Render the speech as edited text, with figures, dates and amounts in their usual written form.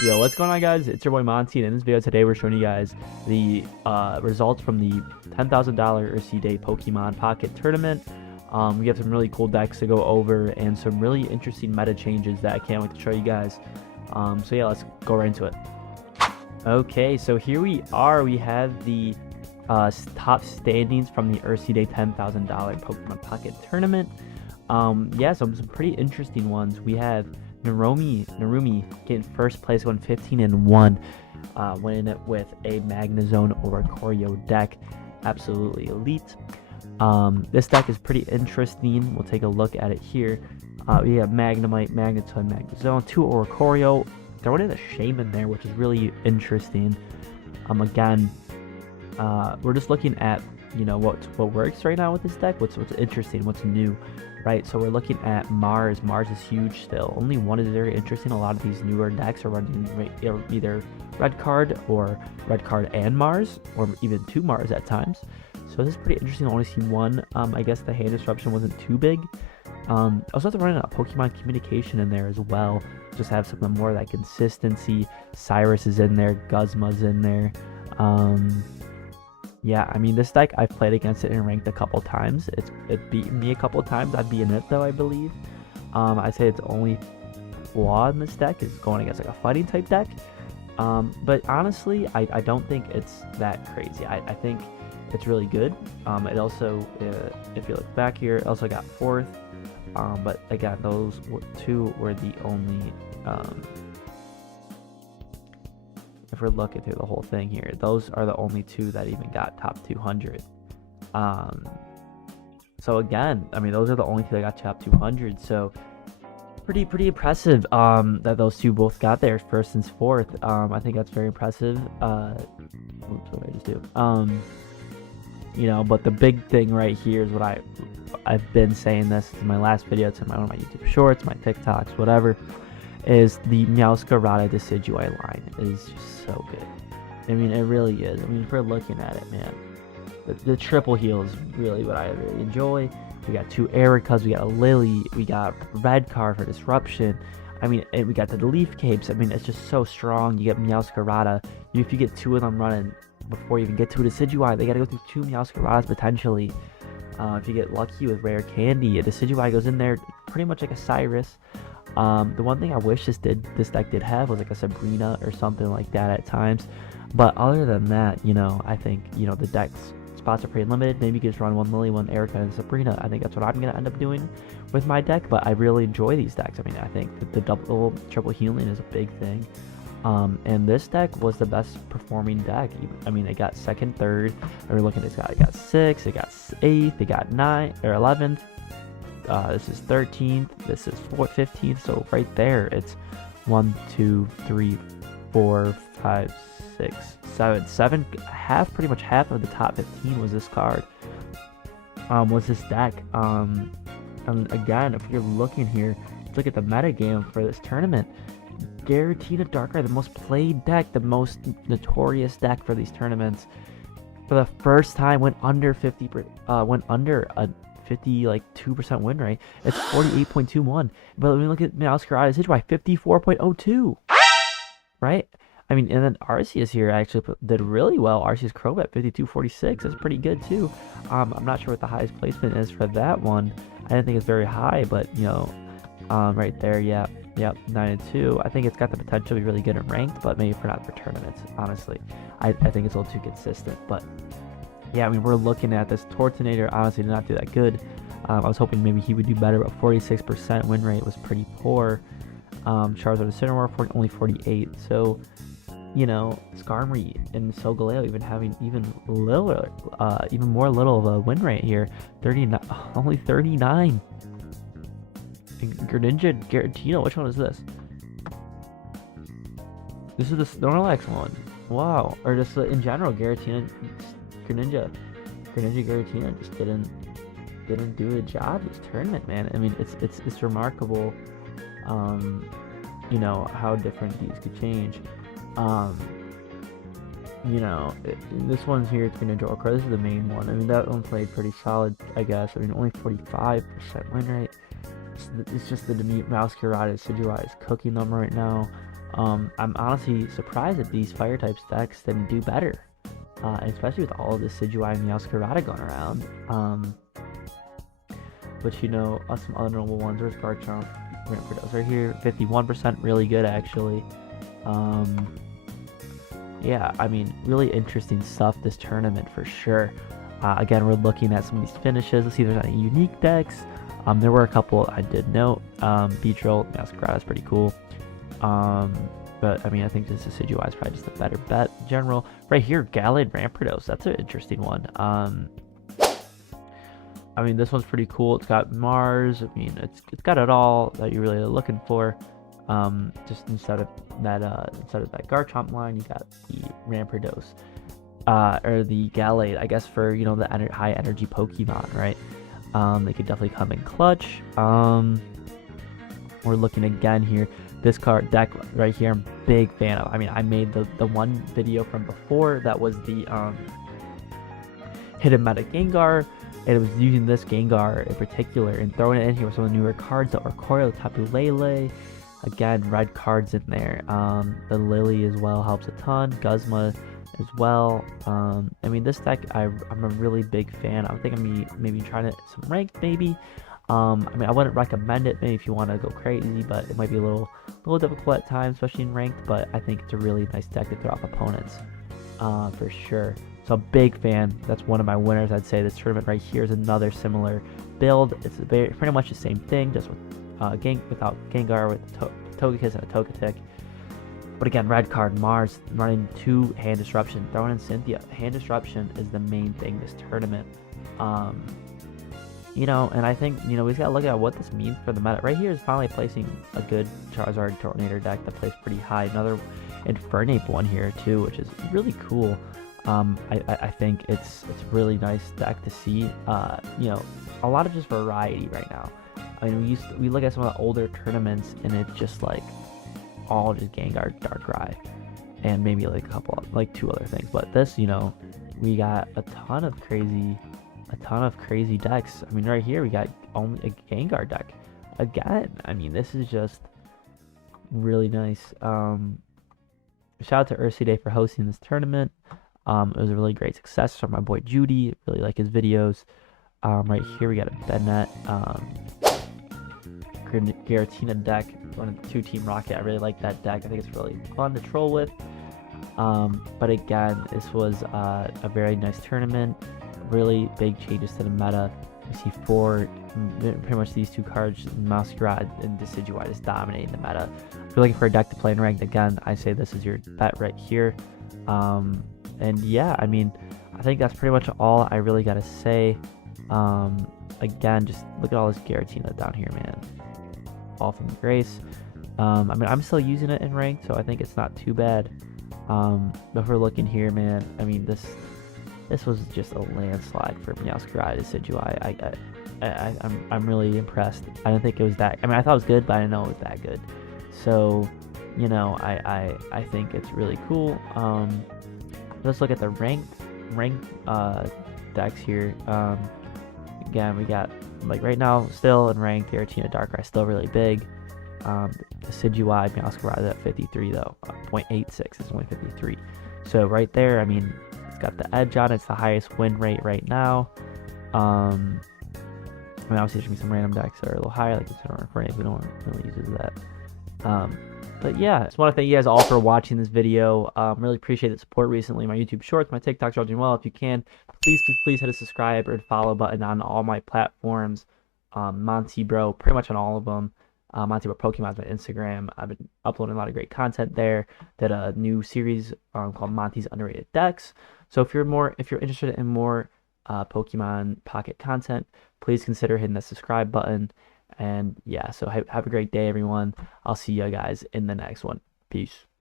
Yo, what's going on, guys? It's your boy Monty, and in this video today we're showing you guys the results from the $10,000 RC Day Pokemon Pocket Tournament. We have some really cool decks to go over and some really interesting meta changes that I can't wait to show you guys. So yeah, let's go right into it. Okay, so here we are. We have the top standings from the RC Day $10,000 Pokemon Pocket Tournament. Yeah, some pretty interesting ones. We have Narumi getting first place, going 15-1, winning it with a Magnezone or Choreo deck. Absolutely elite. This deck is pretty interesting. We'll take a look at it here. We have Magnemite, Magneton, Magnezone, 2 Choreo. Throwing in a Shaman there, which is really interesting. Again, we're just looking at what works right now with this deck, what's interesting, what's new, right? So we're looking at Mars. Mars is huge still. Only one is very interesting. A lot of these newer decks are running either red card or red card and Mars, or even 2 Mars at times. So this is pretty interesting. I only seen one. I guess the hand disruption wasn't too big. Also have to run a Pokemon communication in there as well. Just have some more of that consistency. Cyrus is in there, Guzma's in there. Yeah, I mean, this deck, I've played against it and ranked a couple times. It beat me a couple times. I'd be in it though, I believe. I'd say its only flaw in this deck is going against like a fighting type deck. But honestly, I don't think it's that crazy. I think it's really good. It also, if you look back here, it also got 4th. But again, those 2 were the only, if we're looking through the whole thing here, those are the only 2 that even got top 200. So again, I mean, those are the only 2 that got top 200. So pretty impressive that those 2 both got there, 1st and 4th. I think that's very impressive. Oops, what did I just do? But the big thing right here is what I've been saying this in my last video, to one of my YouTube shorts, my TikToks, whatever, is the Meowscarada Decidueye line is just so good. I mean, it really is. I mean, if we're looking at it, man, the triple heal is really what I really enjoy. We got 2 Ericas, we got a Lily, we got red card for Disruption. I mean, and we got the Leaf Capes. I mean, it's just so strong. You get Meowscarada. If you get 2 of them running before you even get to a Decidueye, they gotta go through 2 Meowscaradas potentially. If you get lucky with rare candy, a Decidueye goes in there pretty much like a Cyrus. The one thing I wish this deck did have was like a Sabrina or something like that at times. But other than that, I think the deck's spots are pretty limited. Maybe you could just run 1 Lily, 1 Erica, and Sabrina. I think that's what I'm gonna end up doing with my deck. But I really enjoy these decks. I mean, I think that the triple healing is a big thing. And this deck was the best performing deck. I mean, it got 2nd, 3rd. We're looking at it got 6th, it got 8th, it got 9th or 11th. This is 13th, this is 15th. So right there, it's 1, 2, 3, 4, 5, 6, 7. Pretty much half of the top 15 was this card. Was this deck. And again, if you're looking here, look at the metagame for this tournament. Giratina Darkrai, the most played deck, the most notorious deck for these tournaments, for the first time went under 50. Went under a 52% win rate. It's 48.21. But when we look at Meowscarada Decidueye, 54.02. Right? I mean, and then Arceus here actually did really well. Arceus Crobat 52.46. That's pretty good too. I'm not sure what the highest placement is for that one. I didn't think it's very high, but right there, yeah. Yep, 9-2. I think it's got the potential to be really good in ranked, but maybe not for tournaments, honestly. I think it's a little too consistent. But yeah, I mean, we're looking at this. Tortonator honestly did not do that good. I was hoping maybe he would do better, but 46% win rate was pretty poor. Charizard Incineroar only 48. So, Skarmory and Solgaleo even having even more little of a win rate here. Only 39. Greninja, Giratina, which one is this? This is the Snorlax one. Wow. Or just in general, Greninja Giratina just didn't do a job this tournament, man. I mean, it's remarkable, how different these could change. This one's here, it's Greninja Orca. This is the main one. I mean, that one played pretty solid, I guess. I mean, only 45% win rate. It's just the Meowscarada Decidueye is cooking them right now. I'm honestly surprised that these fire types decks didn't do better, especially with all of this Decidueye and Meowscarada going around. But you know, some other notable ones. There's Garchomp, Rampardos right here, 51%, really good actually. Yeah, I mean, really interesting stuff this tournament for sure. Again, we're looking at some of these finishes. Let's see if there's any unique decks. There were a couple I did note. Beedrill, Meowscarada is pretty cool. But I mean, I think this Decidueye is probably just a better bet in general. Right here, Gallade Rampardos. That's an interesting one. I mean, this one's pretty cool. It's got Mars. I mean, it's got it all that you really are looking for. Just instead of that Garchomp line, you got the Rampardos, or the Gallade. I guess for the high energy Pokemon, right? They could definitely come in clutch. We're looking again here. This card deck right here, I'm a big fan of. I mean, I made the one video from before that was the hidden meta Gengar, and it was using this Gengar in particular and throwing it in here with some of the newer cards that were Coil, Tapu Lele. Again, red cards in there. The Lily as well helps a ton. Guzma as well. I mean, this deck I'm a really big fan. I think I'm maybe trying it some ranked maybe. I mean, I wouldn't recommend it maybe if you want to go crazy, but it might be a little difficult at times, especially in ranked. But I think it's a really nice deck to throw off opponents, for sure. So a big fan. That's one of my winners. I'd say this tournament right here is another similar build. It's pretty much the same thing, just with without Gengar, with Togekiss and a Togetic. But again, red card Mars running 2 Hand Disruption, throwing in Cynthia. Hand Disruption is the main thing this tournament. And I think, we just gotta look at what this means for the meta. Right here is finally placing a good Charizard Tornado deck that plays pretty high. Another Infernape one here too, which is really cool. I think it's really nice deck to see. A lot of just variety right now. I mean, we look at some of the older tournaments and it's just like all just Gengar, Darkrai, and maybe like a couple, like 2 other things. But this, we got a ton of crazy decks. I mean, right here we got only a Gengar deck again. I mean, this is just really nice. Shout out to Ursiday for hosting this tournament. It was a really great success from my boy Judy. Really like his videos. Right here we got a Bennett, Giratina deck, running 2-Team Rocket. I really like that deck. I think it's really fun to troll with. But again, this was a very nice tournament. Really big changes to the meta. We see pretty much these 2 cards, Meowscarada and Decidueye, just dominating the meta. If you're looking for a deck to play in ranked, again, I say this is your bet right here. And yeah, I mean, I think that's pretty much all I really gotta say. Again, just look at all this Giratina down here, man. All from Grace. I mean, I'm still using it in ranked, so I think it's not too bad. But if we're looking here, man, I mean, this was just a landslide for Meowscarada Decidueye. I'm really impressed. I didn't think it was that. I mean, I thought it was good, but I didn't know it was that good. So, I think it's really cool. Let's look at the ranked decks here. Again, we got, like, right now still in ranked, Giratina Darkrai still really big. Decidueye, Meowscarada at 53 though, 0.86 is only 53. So right there, I mean, it's got the edge on it. It's the highest win rate right now. I mean, obviously there's gonna be some random decks that are a little higher, like Infernape. We don't really use that. But yeah, just want to thank you guys all for watching this video. Really appreciate the support recently. My YouTube Shorts, my TikToks are doing well. If you can, please hit a subscribe or follow button on all my platforms. Monty Bro, pretty much on all of them. Monty Bro Pokemon's my Instagram. I've been uploading a lot of great content there. Did a new series called Monty's Underrated Decks. So if you're interested in more Pokemon Pocket content, please consider hitting the subscribe button. And yeah, so have a great day, everyone. I'll see you guys in the next one. Peace.